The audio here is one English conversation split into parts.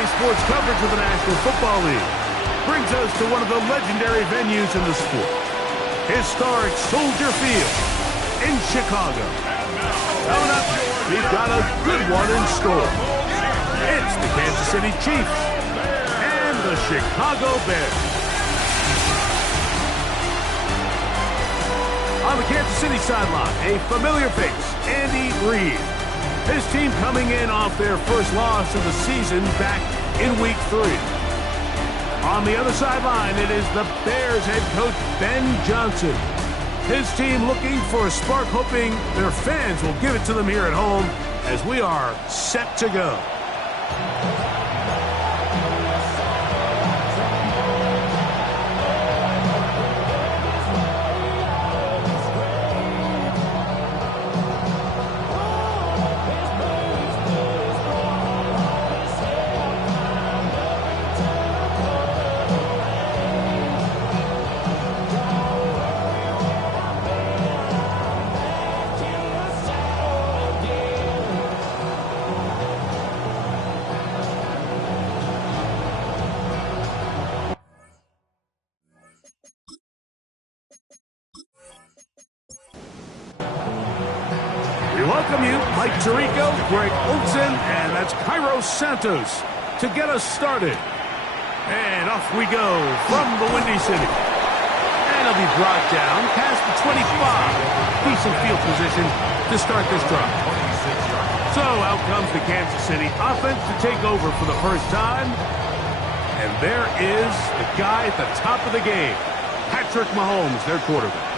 Today's sports coverage of the National Football League brings us to one of the legendary venues in the sport, historic Soldier Field in Chicago. Coming up, we've got a good one in store. It's the Kansas City Chiefs and the Chicago Bears. On the Kansas City sideline, a familiar face, Andy Reid. His team coming in off their first loss of the season back in Week 3. On the other sideline, it is the Bears head coach, Ben Johnson. His team looking for a spark, hoping their fans will give it to them here at home as we are set to go. Welcome you, Mike Tirico, Greg Olsen, and that's Cairo Santos to get us started. And off we go from the Windy City. And it'll be brought down past the 25. Decent field position to start this drive. So out comes the Kansas City offense to take over for the first time. And there is the guy at the top of the game, Patrick Mahomes, their quarterback.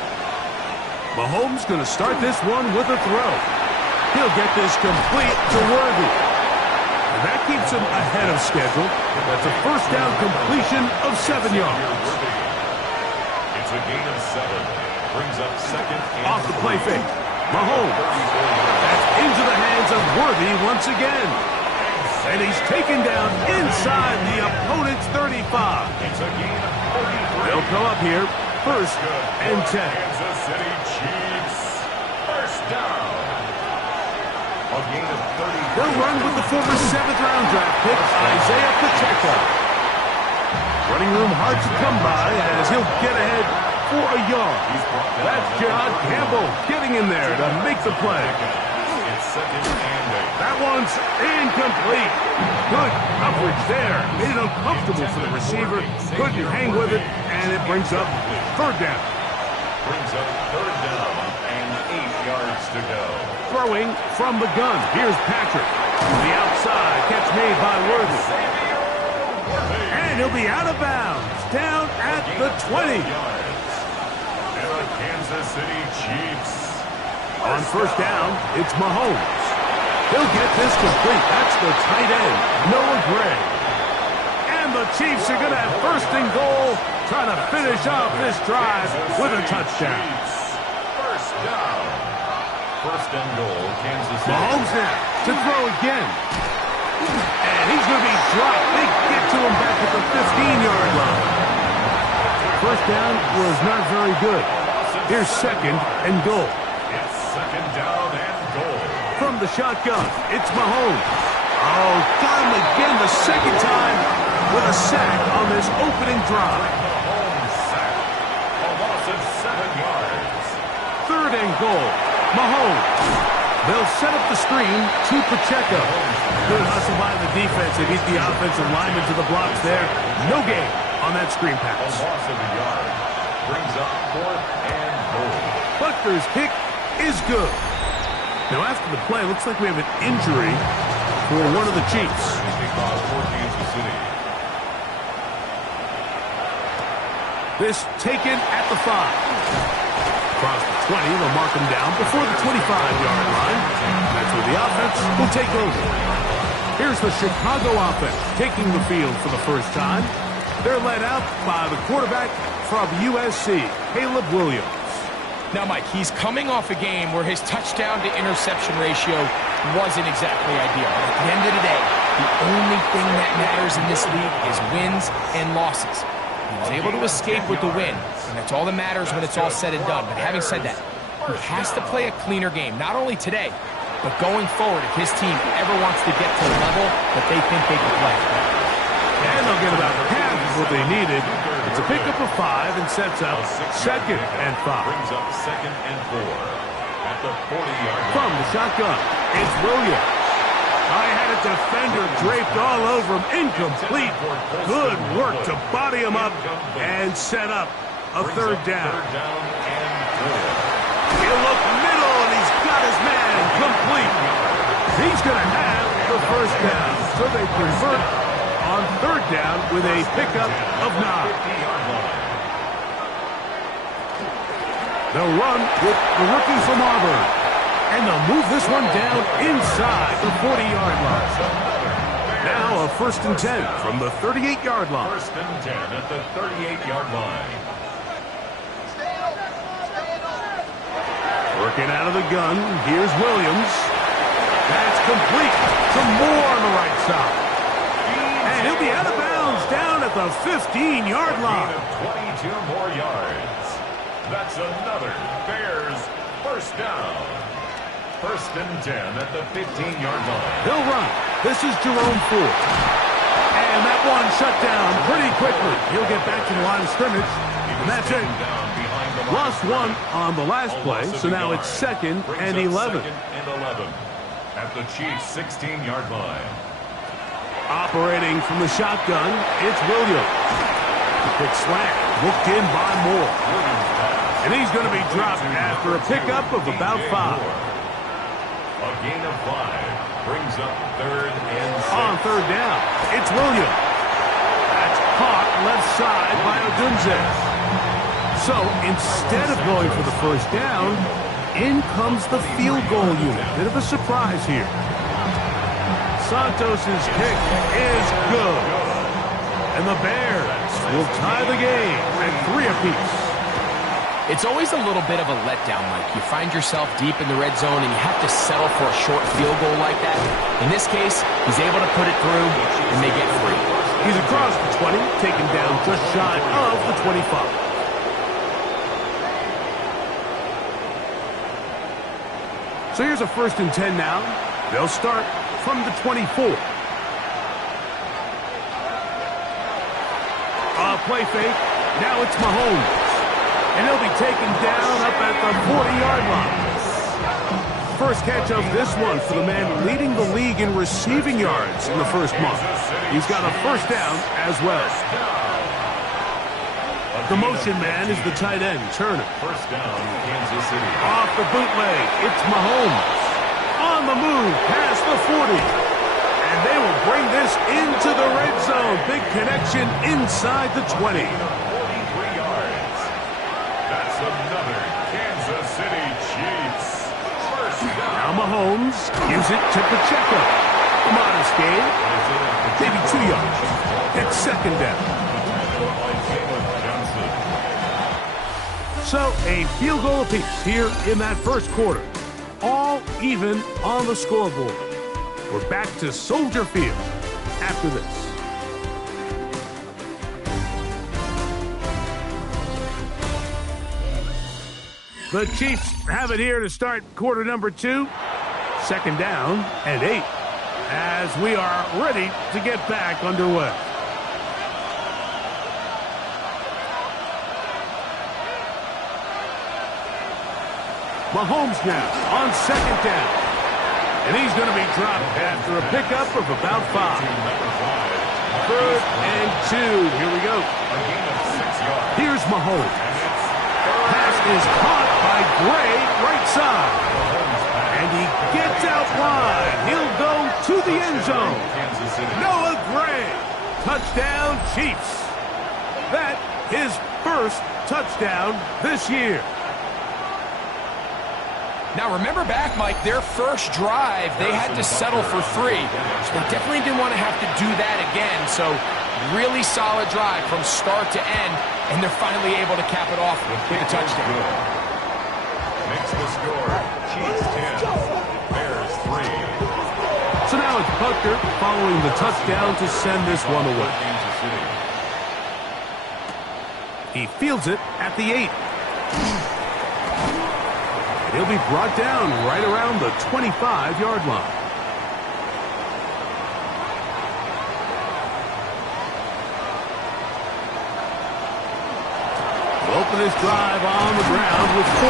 Mahomes going to start this one with a throw. He'll get this complete to Worthy. And that keeps him ahead of schedule. That's a first down completion of 7 yards. It's a gain of 7. Brings up second. Off the play fake. Mahomes. That's into the hands of Worthy once again. And he's taken down inside the opponent's 35. It's a gain of 33. They'll come up here, first and 10. Kansas City Chiefs. First down. A gain of 30. They'll run with the former 7th-round draft pick, Isaiah Pacheco. Running room hard to come by as he'll get ahead for a yard. That's John Campbell getting in there to make the play. It's second and 8. That one's incomplete. Good coverage there. Made it uncomfortable for the receiver. Couldn't hang with it, and it brings up third down. Brings up third down and 8 yards to go. Throwing from the gun. Here's Patrick. To the outside. Catch made by Worthy. And he'll be out of bounds. Down at the 20. And the Kansas City Chiefs. On first down, it's Mahomes. He'll get this complete. That's the tight end, Noah Gray. And the Chiefs are going to have first and goal, trying to finish off this drive with a touchdown. First down. First and goal, Kansas City. Mahomes now to throw again. And he's going to be dropped. They get to him back at the 15-yard line. First down was not very good. Here's second and goal. It's second down and goal. From the shotgun, it's Mahomes. Oh, got him again the second time with a sack on this opening drive. Mahomes sack. A loss of 7 yards. Third and goal. Mahomes. They'll set up the screen to Pacheco. Good hustle by the defense. They beat the offensive lineman to the blocks there. No gain on that screen A pass. loss of a yard. Brings up fourth and goal. Butker's kick is good. Now after the play, looks like we have an injury for one of the Chiefs. Kickoff for Kansas City. This taken at the 5. Across the 20, they'll mark him down before the 25-yard line. That's where the offense will take over. Here's the Chicago offense taking the field for the first time. They're led out by the quarterback from USC, Caleb Williams. Now, Mike, he's coming off a game where his touchdown-to-interception ratio wasn't exactly ideal. But at the end of the day, the only thing that matters in this league is wins and losses. He was able to escape with the win, and that's all that matters when it's all said and done. But having said that, he has to play a cleaner game, not only today, But going forward, if his team ever wants to get to the level that they think they can play. And they'll get about half of what they needed. It's a pickup of 5 and sets up 2nd and 5. Brings up 2nd and 4 at the 40-yard line. From the shotgun, it's Williams. I had a defender draped all over him. Incomplete. Good work to body him up and set up a 3rd down. He'll look middle, and he's got his man complete. He's going to have the 1st down. So they convert on 3rd down with a pickup of 9. They'll run with the rookie from Auburn. And they'll move this one down inside the 40-yard line. Now a 1st and 10 from the 38-yard line. 1st and 10 at the 38-yard line. Working out of the gun, here's Williams. That's complete to Moore on the right side. And he'll be out of bounds down at the 15-yard line. 22 more yards. That's another Bears 1st down. 1st and 10 at the 15-yard line. He'll run. This is Jerome Ford. And that one shut down pretty quickly. He'll get back to the line of scrimmage. And that's it. Lost 1 on the last play, so now it's 2nd and 11. 2nd and 11 at the Chiefs' 16-yard line. Operating from the shotgun, it's Williams. Quick slant, looked in by Moore. And he's going to be dropped after a pickup of about 5. A gain of 5 brings up 3rd and 6. On 3rd down, it's Williams. That's caught left side by Odunze. So instead of going for the 1st down, in comes the field goal unit. Bit of a surprise here. Santos' kick is good. And the Bears will tie the game at 3 apiece. It's always a little bit of a letdown, Mike. You find yourself deep in the red zone and you have to settle for a short field goal like that. In this case, he's able to put it through and they get free. He's across the 20, taken down just shy of the 25. So here's a 1st and 10 now. They'll start from the 24. Play fake. Now it's Mahomes. And he'll be taken down up at the 40-yard line. First catch of this one for the man leading the league in receiving yards in the 1st month. He's got a 1st down as well. The motion man is the tight end, Turner. 1st down, Kansas City. Off the bootleg, it's Mahomes. On the move, past the 40. And they will bring this into the red zone. Big connection inside the 20. 43 yards. That's another Kansas City Chiefs 1st down. Now Mahomes gives it to Pacheco. A modest gain, maybe 2 yards. It's 2nd down. So a field goal apiece here in that 1st quarter. All even on the scoreboard. We're back to Soldier Field after this. The Chiefs have it here to start quarter number 2. 2nd down and 8 as we are ready to get back underway. Mahomes now on 2nd down. And he's going to be dropped after a pickup of about 5. 3rd and 2. Here we go. Here's Mahomes. Pass is caught by Gray, right side. And he gets out wide. He'll go to the end zone. Noah Gray. Touchdown, Chiefs. That his 1st touchdown this year. Now, remember back, Mike, their 1st drive, they had to settle for 3. So they definitely didn't want to have to do that again. So really solid drive from start to end, and they're finally able to cap it off with a touchdown. Makes the score Chiefs 10, Bears 3. So now it's Butker following the touchdown to send this one away. He fields it at the 8. He'll be brought down right around the 25-yard line. Open this drive on the ground with 4.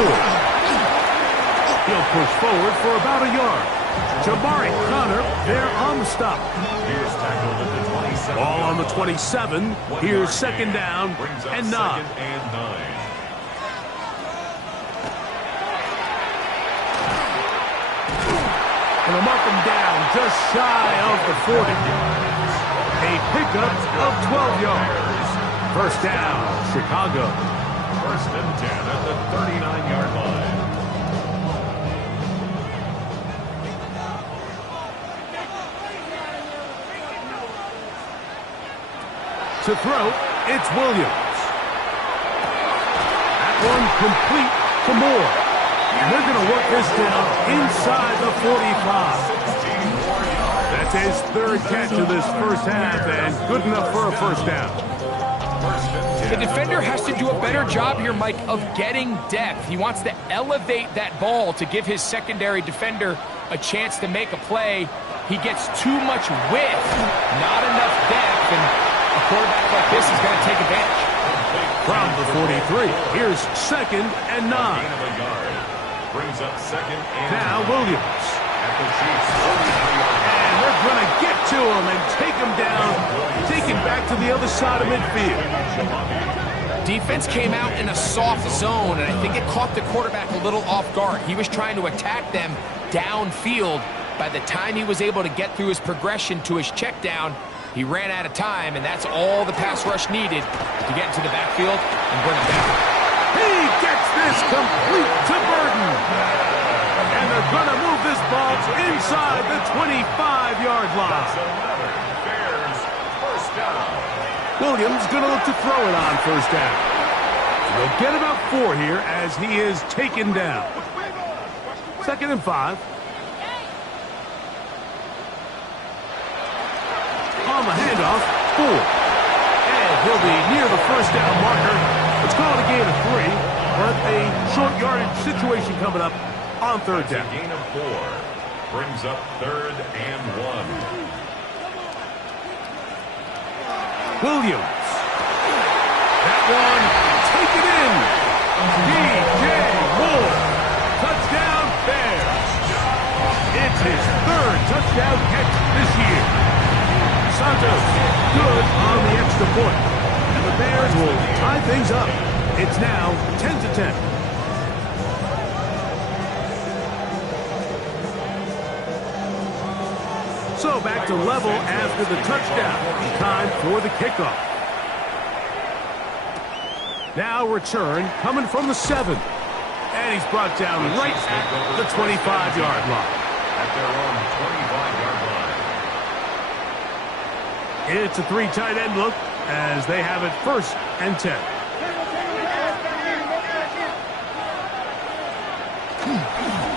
He'll push forward for about a yard. Jabari Connor there on the stop. Here's tackled at the 27. Ball on the 27. Here's second down and 9. And they'll mark him down just shy of the 40. A pickup of 12 yards. First down, Chicago. First and 10 at the 39-yard line. To throw, it's Williams. That one complete to Moore. And they're going to work this down inside the 45. That's his third catch of this first half, and good enough for a first down. The defender has to do a better job here, Mike, of getting depth. He wants to elevate that ball to give his secondary defender a chance to make a play. He gets too much width, not enough depth, and a quarterback like this is going to take advantage. From the 43, here's second and 9. Brings up second and now Williams. At the Chiefs. And they're going to get to him and take him down, take him back to the other side of midfield. Defense came out in a soft zone, and I think it caught the quarterback a little off guard. He was trying to attack them downfield. By the time he was able to get through his progression to his check down, he ran out of time, and that's all the pass rush needed to get into the backfield and bring him down. He gets this complete to Burden. And they're going to move this ball inside the 25-yard line. Bears first down. Williams going to look to throw it on first down. They'll get about 4 here as he is taken down. Second and 5. On the handoff, 4. And he'll be near the first down marker. Let's call it a gain of 3, but a short yardage situation coming up on third down. Gain of 4 brings up third and 1. Williams. That one, take it in. D.J. Moore. Touchdown, Bears. It's his third touchdown catch this year. Santos, good on the extra point. And the Bears will tie things up. It's now 10-10. So back to level after the touchdown. Time for the kickoff. Now return coming from the 7. And he's brought down right at the 25-yard line. At their own 25-yard line. It's a 3 tight end look as they have it first and 10.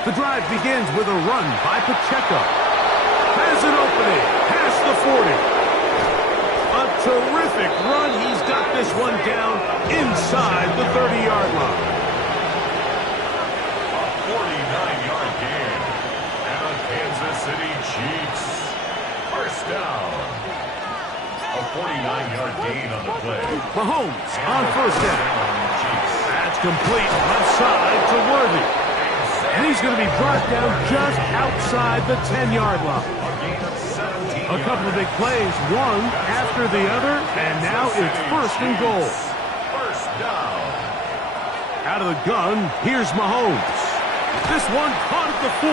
The drive begins with a run by Pacheco. Has an opening past the 40. A terrific run. He's got this one down inside the 30-yard line. A 49-yard gain. And the Kansas City Chiefs. First down. A 49-yard gain on the play. Mahomes on first down. That's complete left side to Worthy. And he's going to be brought down just outside the 10-yard line. A couple of big plays, one after the other, and now it's first and goal. First down. Out of the gun, here's Mahomes. This one caught at the 4.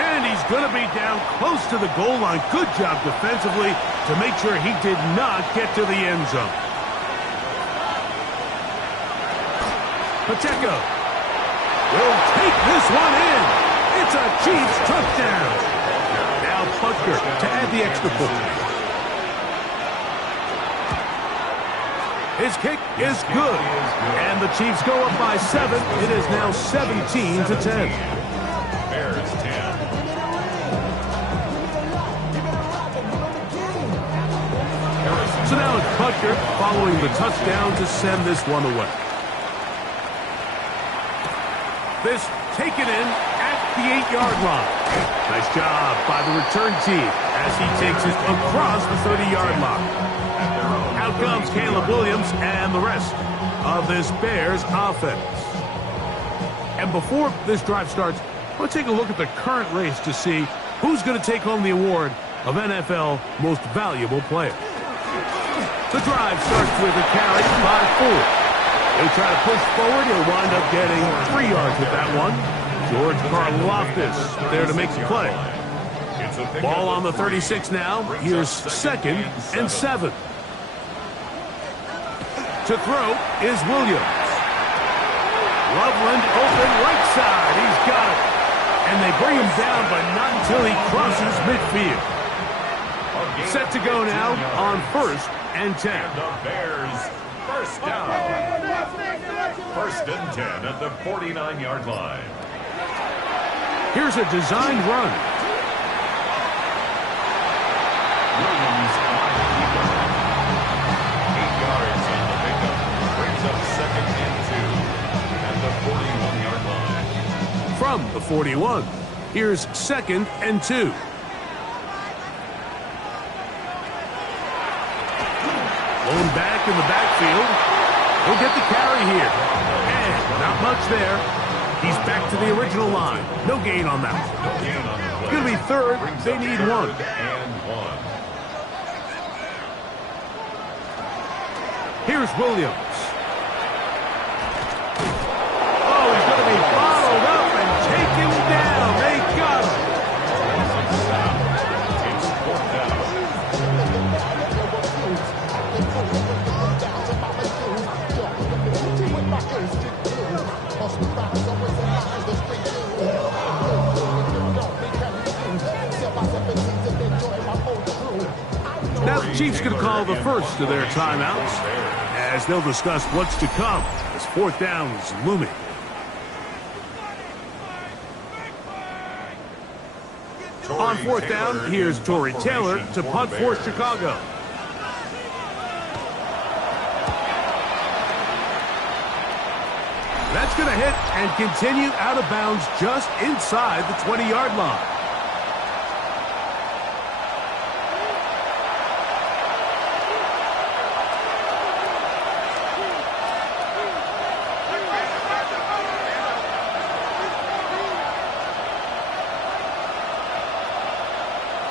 And he's going to be down close to the goal line. Good job defensively to make sure he did not get to the end zone. Pacheco will take this one in. It's a Chiefs touchdown. Now Butker to add the extra point. His kick is good. And the Chiefs go up by 7. It is now 17-10. Bears 10. So now it's Butker following the touchdown to send this one away. This taken in at the 8-yard line. Nice job by the return team as he takes it across the 30-yard line. Out comes Caleb Williams and the rest of this Bears offense. And before this drive starts, let's take a look at the current race to see who's going to take home the award of NFL Most Valuable Player. The drive starts with a carry by Ford. They try to push forward. He'll wind up getting 3 yards with that one. George Karlaftis there to make the play. Ball on the 36 now. Here's 2nd and 7. To throw is Williams. Loveland open right side. He's got it. And they bring him down, but not until he crosses midfield. Set to go now on 1st and 10. And the Bears, first down. 1st and 10 at the 49-yard line. Here's a designed run. Williams on the keeper. 8 yards on the pickup. Brings up 2nd and 2 at the 41-yard line. From the 41, here's 2nd and 2. Blown back in the backfield. He'll get the carry here. And not much there. He's back to the original line. No gain on that. It's going to be 3rd. They need 1. And 1. Here's Williams. Oh, he's going to be bottled up and taken down. They got him. It's 4th down. Now the Chiefs going to call the first of their timeouts as they'll discuss what's to come as 4th down is looming. On 4th down, here's Tory Taylor to punt for Chicago. That's going to hit and continue out of bounds just inside the 20-yard line.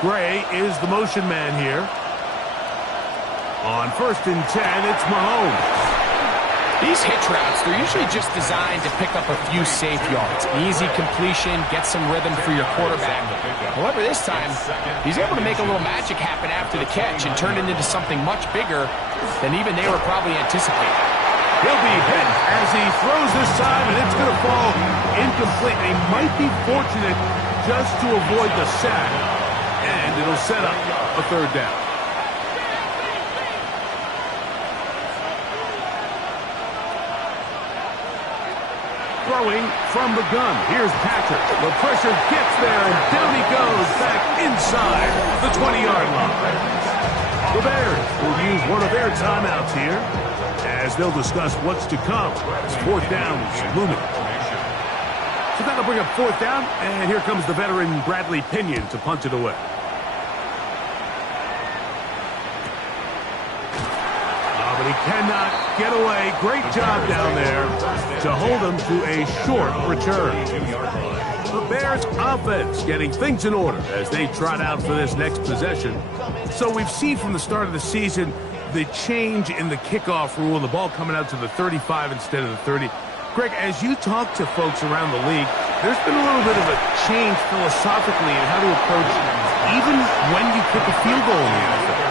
Gray is the motion man here. On 1st and 10, it's Mahomes. These hitch routes, they're usually just designed to pick up a few safe yards. Easy completion, get some rhythm for your quarterback. However, this time, he's able to make a little magic happen after the catch and turn it into something much bigger than even they were probably anticipating. He'll be hit as he throws this time, and it's going to fall incomplete. They might be fortunate just to avoid the sack, and it'll set up a 3rd down. Throwing from the gun. Here's Patrick. The pressure gets there, and down he goes back inside the 20-yard line. The Bears will use one of their timeouts here as they'll discuss what's to come. It's 4th down is looming. So that'll bring up 4th down, and here comes the veteran Bradley Pinion to punt it away. But he cannot get away. Great job down there to hold him to a short return. The Bears offense getting things in order as they trot out for this next possession. So we've seen from the start of the season the change in the kickoff rule, the ball coming out to the 35 instead of the 30. Greg, as you talk to folks around the league, there's been a little bit of a change philosophically in how to approach even when you kick a field goal in the NFL.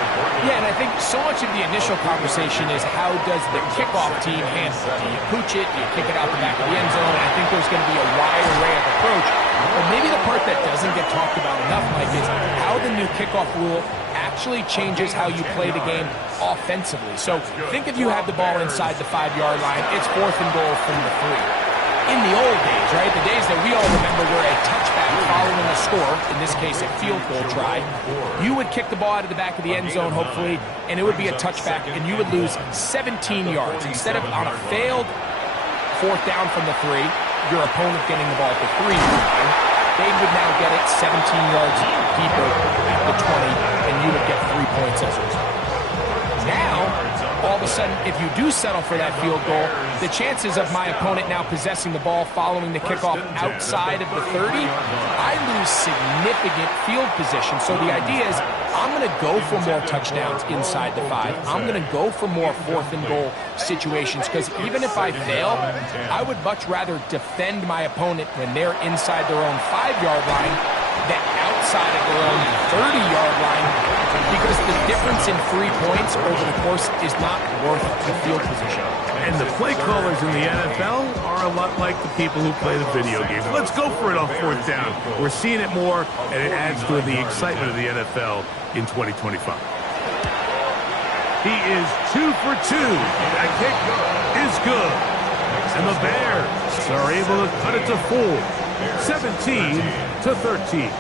Yeah, and I think so much of the initial conversation is how does the kickoff team handle it? Do you pooch it? Do you kick it out the back of the end zone? I think there's going to be a wide array of approach. But maybe the part that doesn't get talked about enough, Mike, is how the new kickoff rule actually changes how you play the game offensively. So think if you have the ball inside the 5-yard line, it's 4th and goal from the 3. In the old days, right, the days that we all remember were a touchback following a score, in this case a field goal try, you would kick the ball out of the back of the end zone, hopefully, and it would be a touchback, and you would lose 17 yards. Instead of on a failed 4th down from the 3, your opponent getting the ball at the 3-yard line. They would now get it 17 yards deeper at the 20, and you would get 3 points as a result. Now, all of a sudden, if you do settle for that field goal, the chances of my opponent now possessing the ball following the kickoff outside of the 30, I lose significant field position. So the idea is I'm going to go for more touchdowns inside the 5. I'm going to go for more 4th and goal situations, because even if I fail, I would much rather defend my opponent when they're inside their own 5-yard line than outside of their own 30-yard line, because the difference in 3 points over the course is not worth the field position. And the play callers in the NFL are a lot like the people who play the video games. Let's go for it on 4th down. We're seeing it more, and it adds to the excitement of the NFL in 2025. He is 2 for 2. That kick is good. And the Bears are able to cut it to 4, 17-13.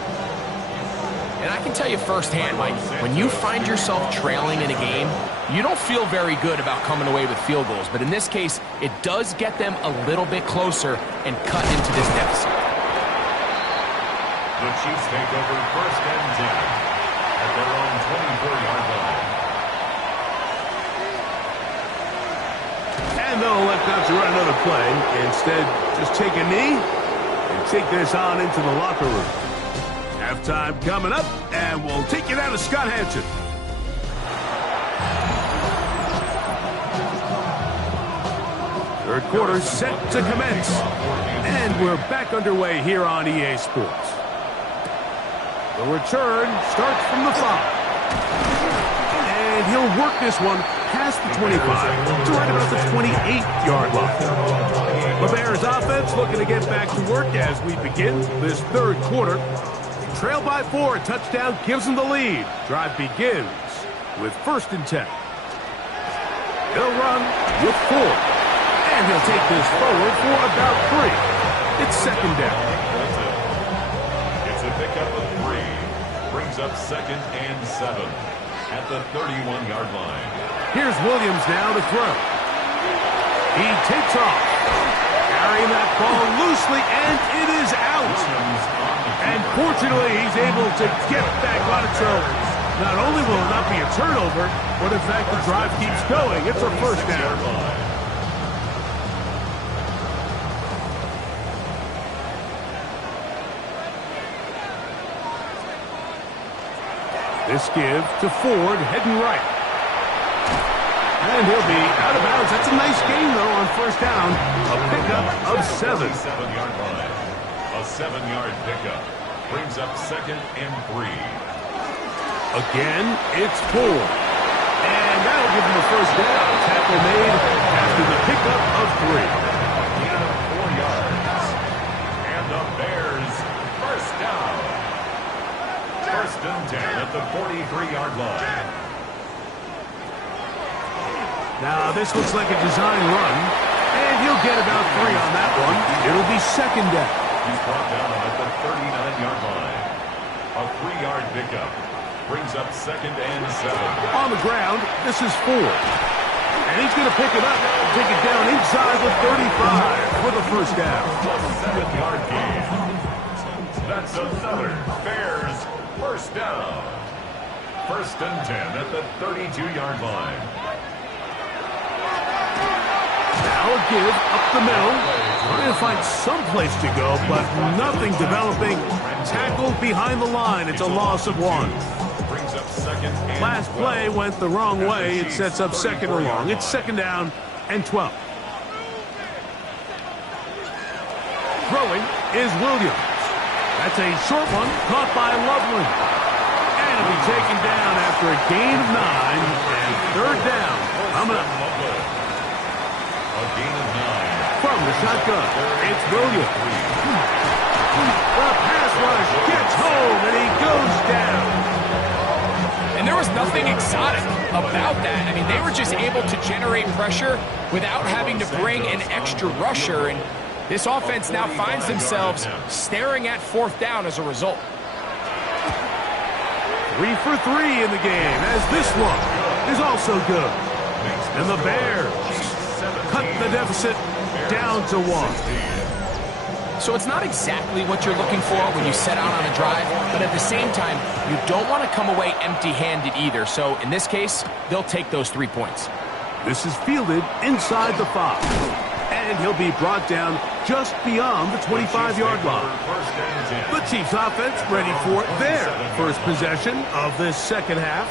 And I can tell you firsthand, Mike, when you find yourself trailing in a game, you don't feel very good about coming away with field goals. But in this case, it does get them a little bit closer and cut into this deficit. The Chiefs take over 1st and 10 at their own 24-yard line. And they'll elect not to run another play. Instead, just take a knee and take this on into the locker room. Halftime coming up, and we'll take you down to Scott Hanson. Third quarter set to commence. And we're back underway here on EA Sports. The return starts from the 5. And he'll work this one past the 25 to right about the 28-yard line. The Bears offense looking to get back to work as we begin this third quarter. Trail by 4, touchdown gives them the lead. Drive begins with 1st and 10. He'll run with 4. And he'll take this forward for about 3. It's 2nd down. It's a pickup of 3. Brings up 2nd and 7 at the 31-yard line. Here's Williams now to throw. He takes off, carrying that ball loosely, and it is out. And fortunately, he's able to get back on it. So not only will it not be a turnover, but in fact the drive keeps going. It's a 1st down. This give to Ford, heading right. And he'll be out of bounds. That's a nice gain, though, on 1st down. A pickup of 7. 7-yard line. A 7-yard pickup. Brings up 2nd and 3. Again, it's 4. And that'll give him the 1st down. Tackle made after the pickup of 3. Gain of 4 yards. And the Bears 1st down. 1st and 10 at the 43-yard line. Now, this looks like a design run, and he'll get about 3 on that one. It'll be 2nd down. He's brought down at the 39-yard line. A 3-yard pickup. Brings up 2nd and 7. On the ground, this is 4. And he's going to pick it up and take it down inside the 35 for the 1st down. A 7-yard gain. That's another Bears 1st down. 1st and 10 at the 32-yard line. Now a give up the middle. Trying to find some place to go, but nothing developing. Tackled behind the line. It's a loss of 1. Brings up 2nd and Last 12. play went the wrong way. It sets up 2nd and long. It's 2nd down and 12. Throwing is Williams. That's a short one caught by Loveland. And it'll be taken down after a gain of 9 and 3rd down. Coming up. A gain of 9. From the shotgun, it's Williams. The pass rush gets home, and he goes down. And there was nothing exotic about that. I mean, they were just able to generate pressure without having to bring an extra rusher. And this offense now finds themselves staring at 4th down as a result. 3 for 3 in the game, as this one is also good. And the Bears cut the deficit down to 1. So it's not exactly what you're looking for when you set out on a drive, but at the same time, you don't want to come away empty-handed either. So in this case, they'll take those 3 points. This is fielded inside the 5. And he'll be brought down just beyond the 25-yard line. The Chiefs offense ready for their first possession of this second half.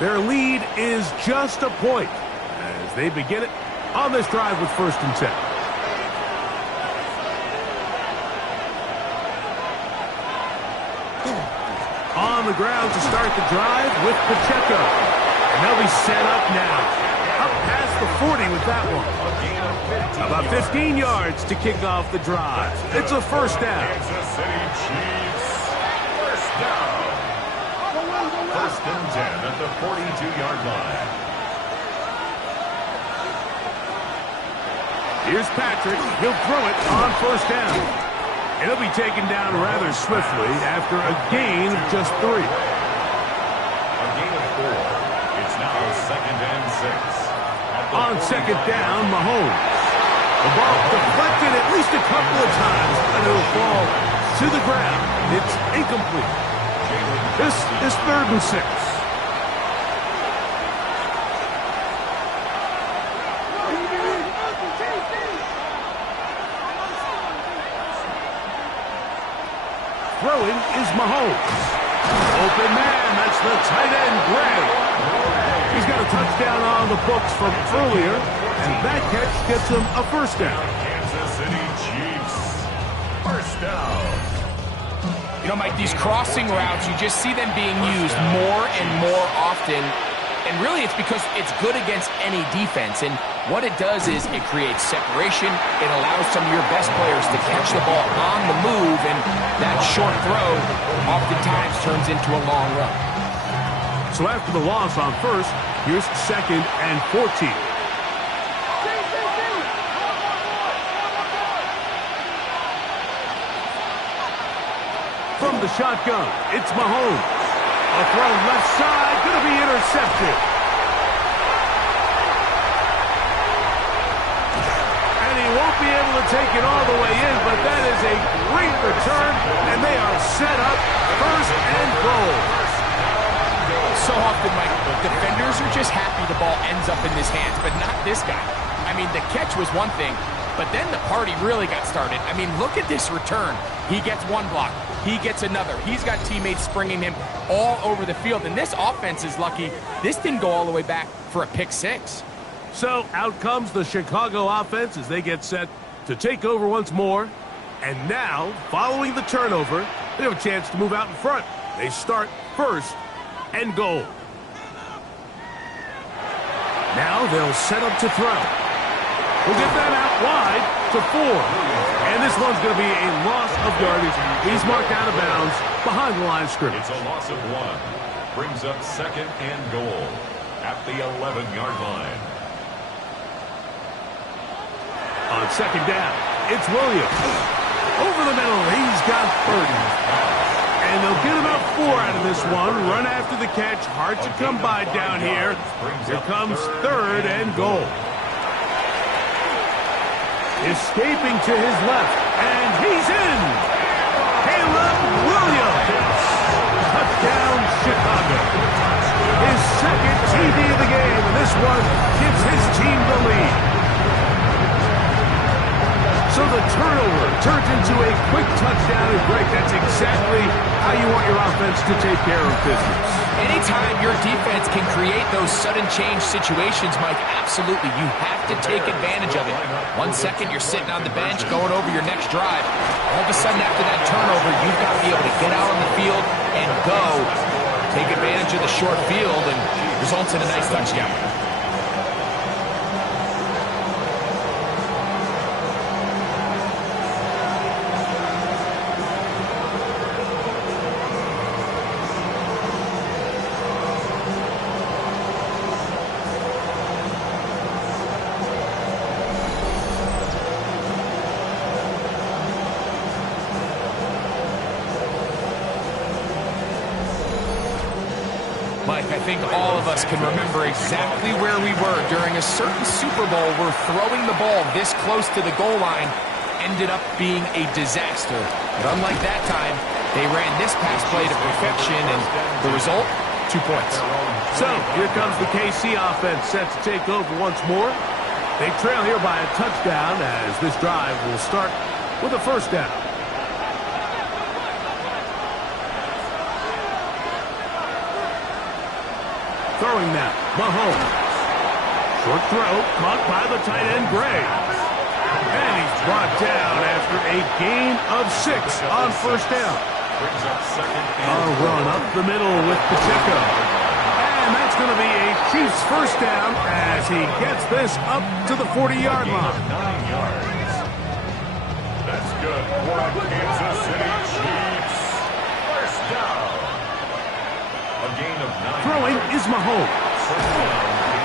Their lead is just a point as they begin it on this drive with 1st and 10. On the ground to start the drive with Pacheco. And they'll be set up now. Up past the 40 with that one. About 15 yards to kick off the drive. It's a first down. Kansas City Chiefs. First down. 1st and 10 at the 42-yard line. Here's Patrick. He'll throw it on 1st down. And he'll be taken down rather swiftly after a gain of just 3. A gain of 4. It's now 2nd and 6. On 2nd down, Mahomes. The ball deflected at least a couple of times, and it'll fall to the ground. It's incomplete. This is 3rd and 6. Throwing is Mahomes. Open man, that's the tight end, Gray. He's got a touchdown on the books from earlier, and that catch gets him a first down. Kansas City Chiefs. First down. You know, Mike, these crossing routes, you just see them being used more and more often. And really, it's because it's good against any defense. And what it does is it creates separation. It allows some of your best players to catch the ball on the move. And that short throw oftentimes turns into a long run. So after the loss on 1st, here's 2nd and 14. From the shotgun, it's Mahomes. A throw left side, going to be intercepted. And he won't be able to take it all the way in, but that is a great return, and they are set up 1st and goal. So often, Mike, defenders are just happy the ball ends up in his hands, but not this guy. I mean, the catch was one thing, but then the party really got started. I mean, look at this return. He gets one block. He gets another. He's got teammates springing him all over the field, and this offense is lucky. This didn't go all the way back for a pick 6. So out comes the Chicago offense as they get set to take over once more. And now, following the turnover, they have a chance to move out in front. They start 1st and goal. Now they'll set up to throw. We'll get that out wide to 4. And this one's going to be a loss of yardage. He's marked out of bounds behind the line of scrimmage. It's a loss of 1. Brings up 2nd and goal at the 11-yard line. On 2nd down, it's Williams. Over the middle, he's got Burton. And they'll get about 4 out of this one. Run after the catch. Hard to come by down here. Here comes 3rd and goal. Escaping to his left. And he's in. Caleb Williams. Touchdown, Chicago. His 2nd TD of the game. And this one gives his team the lead. So the turnover turns into a quick touchdown, and Greg, that's exactly how you want your offense to take care of business. Anytime your defense can create those sudden change situations, Mike, absolutely, you have to take advantage of it. 1 second, you're sitting on the bench, going over your next drive. All of a sudden, after that turnover, you've got to be able to get out on the field and go. Take advantage of the short field, and results in a nice touchdown. Mike, I think all of us can remember exactly where we were during a certain Super Bowl where throwing the ball this close to the goal line ended up being a disaster. But unlike that time, they ran this pass play to perfection, and the result, 2 points. So, here comes the KC offense set to take over once more. They trail here by a touchdown as this drive will start with a first down. Throwing now, Mahomes. Short throw, caught by the tight end, Gray. And he's brought down after a gain of 6 on first down. A run up the middle with Pacheco. And that's going to be a Chiefs first down as he gets this up to the 40-yard line. 9 yards. That's good for the Kansas City Chiefs. First down. A gain of 9. Throwing is Mahomes.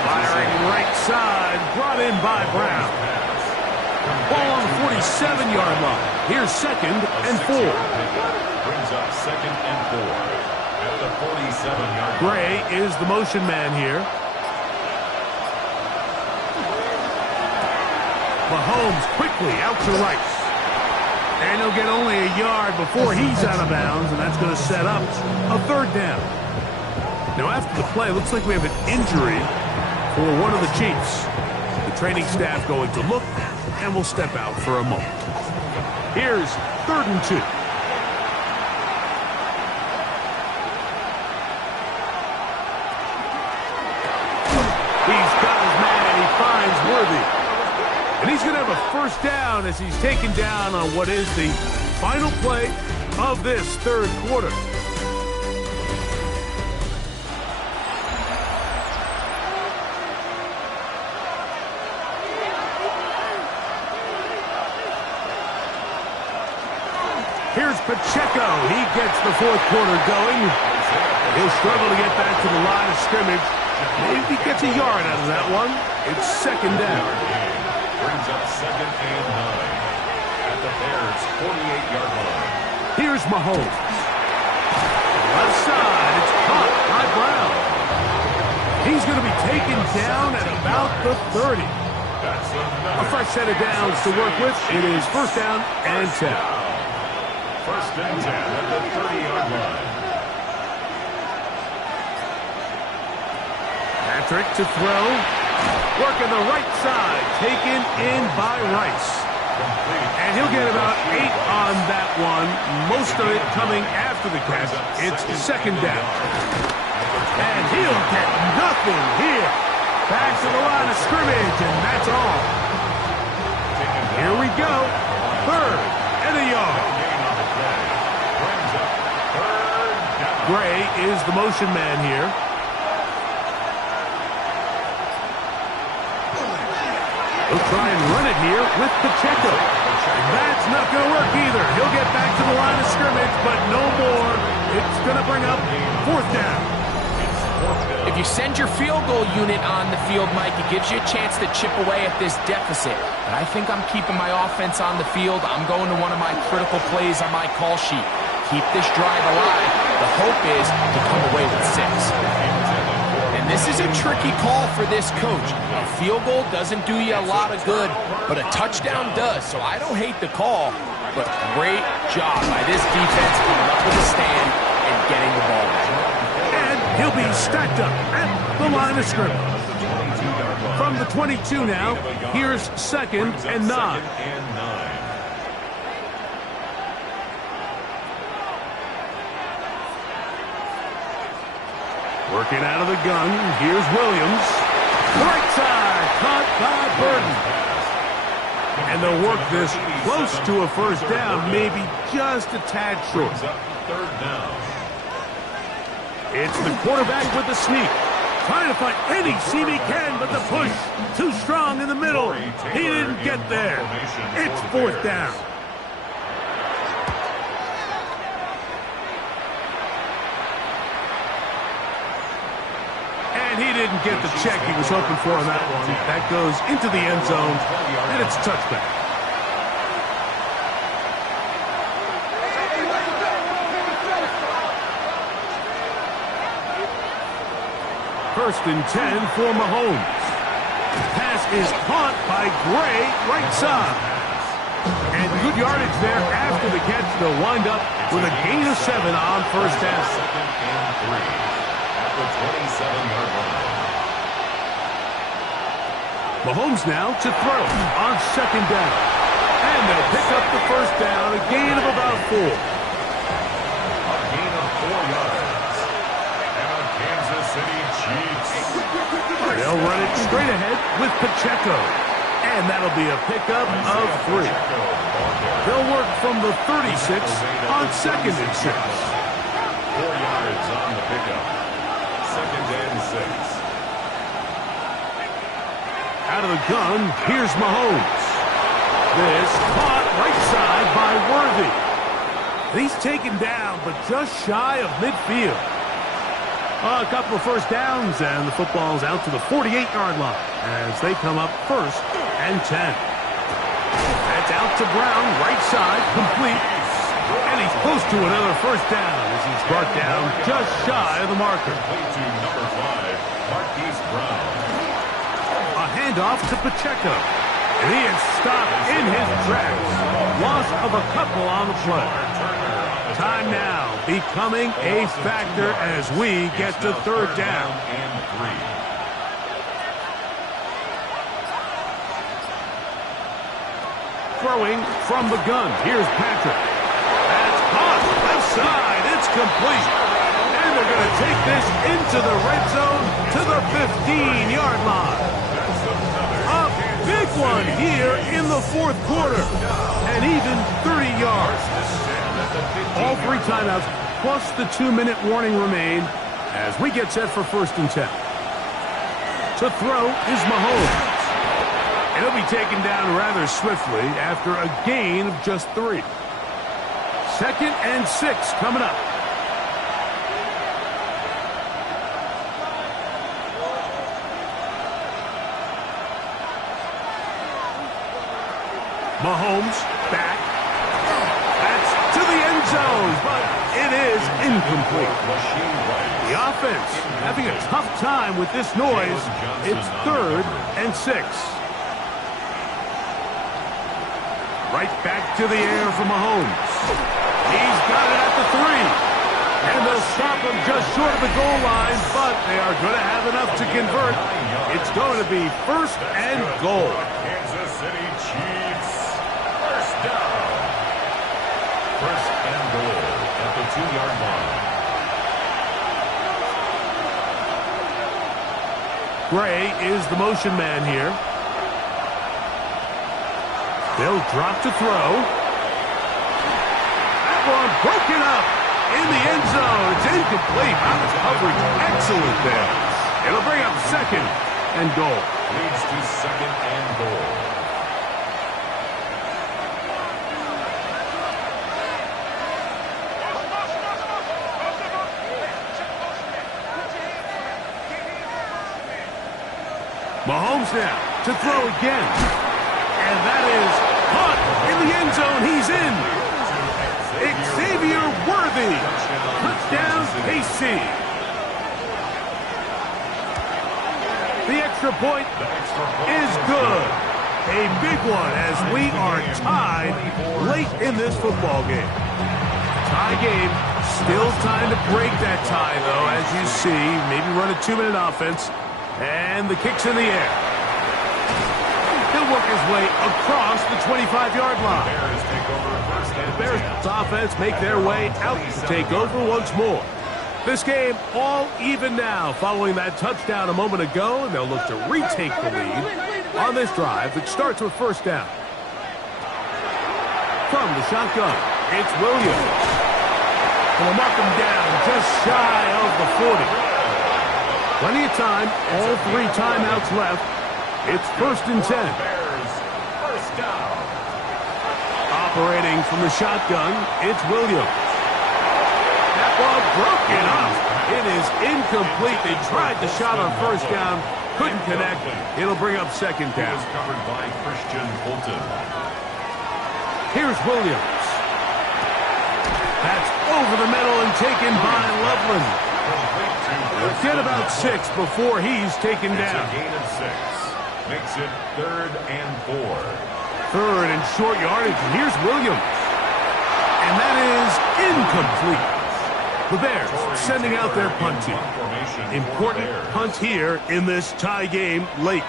Firing right side, brought in by Brown. Ball on the 47-yard line. Here's 2nd and 4. Brings up 2nd and 4 at the 47-yard line. Gray is the motion man here. Mahomes quickly out to Rice. And he'll get only a yard before he's out of bounds, and that's going to set up a third down. Now, after the play, looks like we have an injury for one of the Chiefs. The training staff going to look, and will step out for a moment. Here's 3rd and 2. He's got his man, he finds Worthy. And he's going to have a first down as he's taken down on what is the final play of this third quarter. Here's Pacheco. He gets the fourth quarter going. He'll struggle to get back to the line of scrimmage. Maybe he gets a yard out of that one. It's 2nd down. Brings up 2nd and 9 at the Bears' 48-yard line. Here's Mahomes. Left side. It's caught by Brown. He's going to be taken down at about the 30. A fresh set of downs to work with. It is first down and 10. First and 10 at the 30-yard line. Patrick to throw. Working the right side. Taken in by Rice. And he'll get about 8 on that one. Most of it coming after the catch. It's 2nd down. And he'll get nothing here. Back to the line of scrimmage, and that's all. Here we go. 3rd and a yard. Gray is the motion man here. He'll try and run it here with Pacheco. That's not going to work either. He'll get back to the line of scrimmage, but no more. It's going to bring up 4th down. If you send your field goal unit on the field, Mike, it gives you a chance to chip away at this deficit. But I think I'm keeping my offense on the field. I'm going to one of my critical plays on my call sheet. Keep this drive alive. The hope is to come away with 6. And this is a tricky call for this coach. A field goal doesn't do you a lot of good, but a touchdown does. So I don't hate the call, but great job by this defense coming up with a stand and getting the ball back. And he'll be stacked up at the line of scrimmage. From the 22 now, here's 2nd and 9. Working out of the gun, here's Williams. Right side, caught by Burton. And they'll work this close to a first down, maybe just a tad short. 3rd down. It's the quarterback with the sneak. Trying to find any seam he can, but the push too strong in the middle. He didn't get there. It's 4th down. And he didn't get the check he was hoping for on that one. That goes into the end zone, and it's a touchback. First and 10 for Mahomes. Pass is caught by Gray, right side. And good yardage there after the catch. They'll wind up with a gain of 7 on first down. Second and 3 at the 27-yard line. Mahomes now to throw on second down. And they'll pick up the first down, a gain of about 4. A gain of 4 yards. And a Kansas City Chiefs. They'll run it straight ahead with Pacheco. And that'll be a pickup of 3. They'll work from the 36 on second and 6. 4 yards on the pickup. Second and 6. Out of the gun, here's Mahomes. This caught right side by Worthy. He's taken down, but just shy of midfield. A couple of first downs, and the football's out to the 48-yard line as they come up first and 10. That's out to Brown, right side, complete. And he's close to another first down as he's brought down just shy of the marker. Complete to number 5, Marquise Brown. A handoff to Pacheco. And he is stopped in his tracks. Loss of a couple on the play. Time now becoming a factor as we get to third down. And 3. Throwing from the gun. Here's Patrick. That's caught. Left side. It's complete. And they're going to take this into the red zone to the 15-yard line. A big one here in the fourth quarter. And even 30 yards. All 3 timeouts plus the 2-minute warning remain as we get set for first and 10. To throw is Mahomes. And he'll be taken down rather swiftly after a gain of just 3. Second and 6 coming up. Mahomes back. That's to the end zone, but it is incomplete. The offense having a tough time with this noise. It's third and 6. Right back to the air for Mahomes. He's got it at the 3. And they'll stop him just short of the goal line, but they are going to have enough to convert. It's going to be first and goal. Kansas City Chiefs. First down. First and goal at the 2-yard line. Gray is the motion man here. They'll drop to throw. That one broken up in the end zone. It's incomplete. Out of coverage. Excellent there. It'll bring up second and goal. Leads to second and goal. Mahomes now to throw again. And that is caught in the end zone. He's in. Xavier Worthy. Touchdown, KC. The extra point is good. A big one as we are tied late in this football game. Tie game. Still time to break that tie, though, as you see. Maybe run a 2-minute offense. And the kick's in the air. He'll work his way across the 25-yard line. Bears take over first and The Bears offense make their way out to take over once more. This game all even now following that touchdown a moment ago, and they'll look to retake the lead on this drive that starts with first down. From the shotgun, it's Williams. And they'll mark him down just shy of the 40. Plenty of time, all 3 timeouts left. It's first and 10. Bears first down. Operating from the shotgun, it's Williams. That ball broken up. It is incomplete. They tried the shot on first down, couldn't connect. It'll bring up second He down. was covered by Christian Fulton. Here's Williams. That's over the middle and taken by Loveland. They'll get about 6 before he's taken It's down. a gain of 6. Makes it third and 4. Third and short yardage. Here's Williams. And that is incomplete. The Bears sending out their punt team. Important punt here in this tie game late.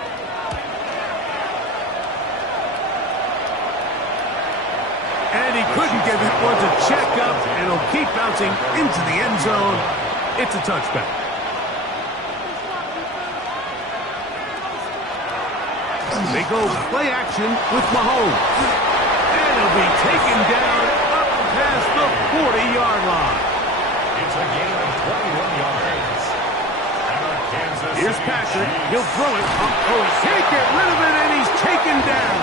And he couldn't get that one to check up, and he'll keep bouncing into the end zone. It's a touchback. They go play action with Mahomes. And he'll be taken down up past the 40-yard line. It's a gain of 21 yards. Here's Patrick. He'll throw it. Oh, he can't get rid of it, and he's taken down.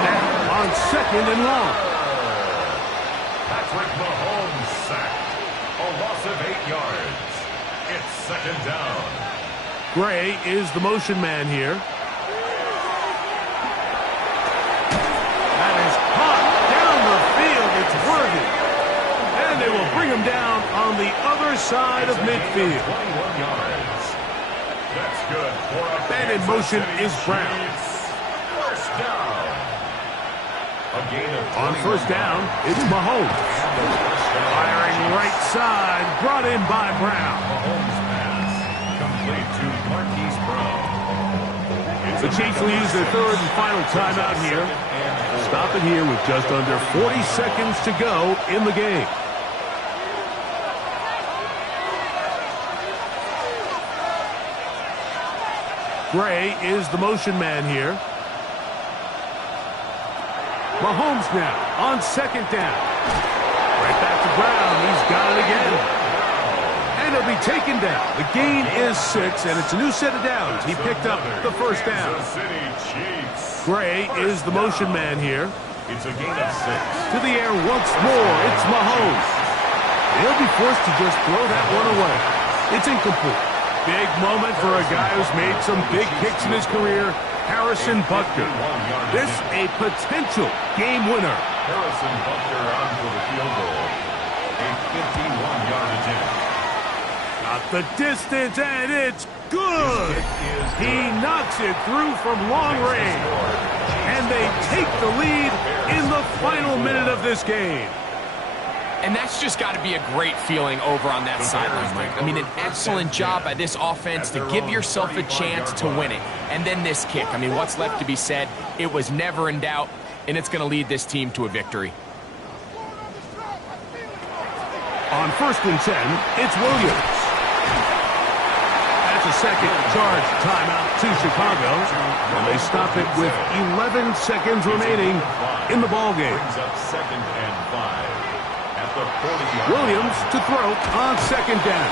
Now on second and long. Patrick Mahomes sacked. A loss of 8 yards. It's second down. Gray is the motion man here. That is hot down the field. It's Worthy. And they will bring him down on the other side of midfield. 21 yards. That's good for a And in motion is Brown. First down. A gain of On first down, it's Mahomes. Firing right side, brought in by Brown. Mahomes pass complete to Marquise Brown. The Chiefs will use their third and final timeout here. Stop it here with just under 40 seconds to go in the game. Gray is the motion man here. Mahomes now on second down. Right back to Brown. He's got it again. And he'll be taken down. The gain is 6, and it's a new set of downs. He picked up the first down. Gray is the motion man here. It's a gain of 6. To the air once more. It's Mahomes. He'll be forced to just throw that one away. It's incomplete. Big moment for a guy who's made some big kicks in his career, Harrison Butker. This a potential game winner. Harrison Butker on for the field goal. A 51-yard attempt. Got the distance, and it's good. He knocks it through from long range. And they take the lead in the final minute of this game. And that's just got to be a great feeling over on that sideline, Mike. I mean, an excellent job by this offense to give yourself a chance to win it. And then this kick. I mean, what's left to be said? It was never in doubt, and it's going to lead this team to a victory. On first and 10, it's Williams. That's a second charge timeout to Chicago. And they stop it with 11 seconds remaining in the ballgame. Brings up second and 5. Williams to throw on second down.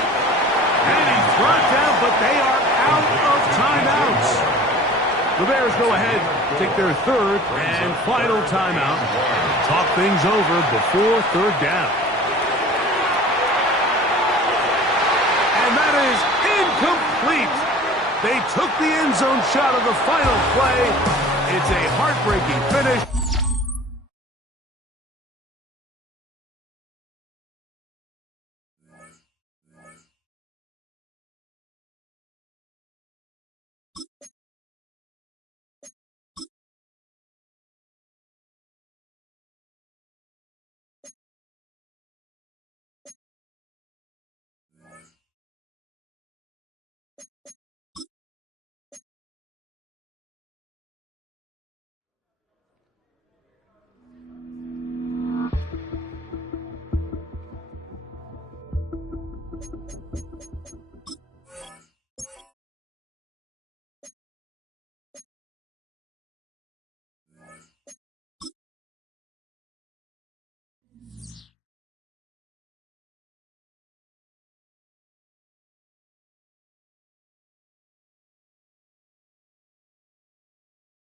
And he's brought down, but they are out of timeouts. The Bears go ahead, take their third and final timeout. Talk things over before third down. And that is incomplete. They took the end zone shot of the final play. It's a heartbreaking finish.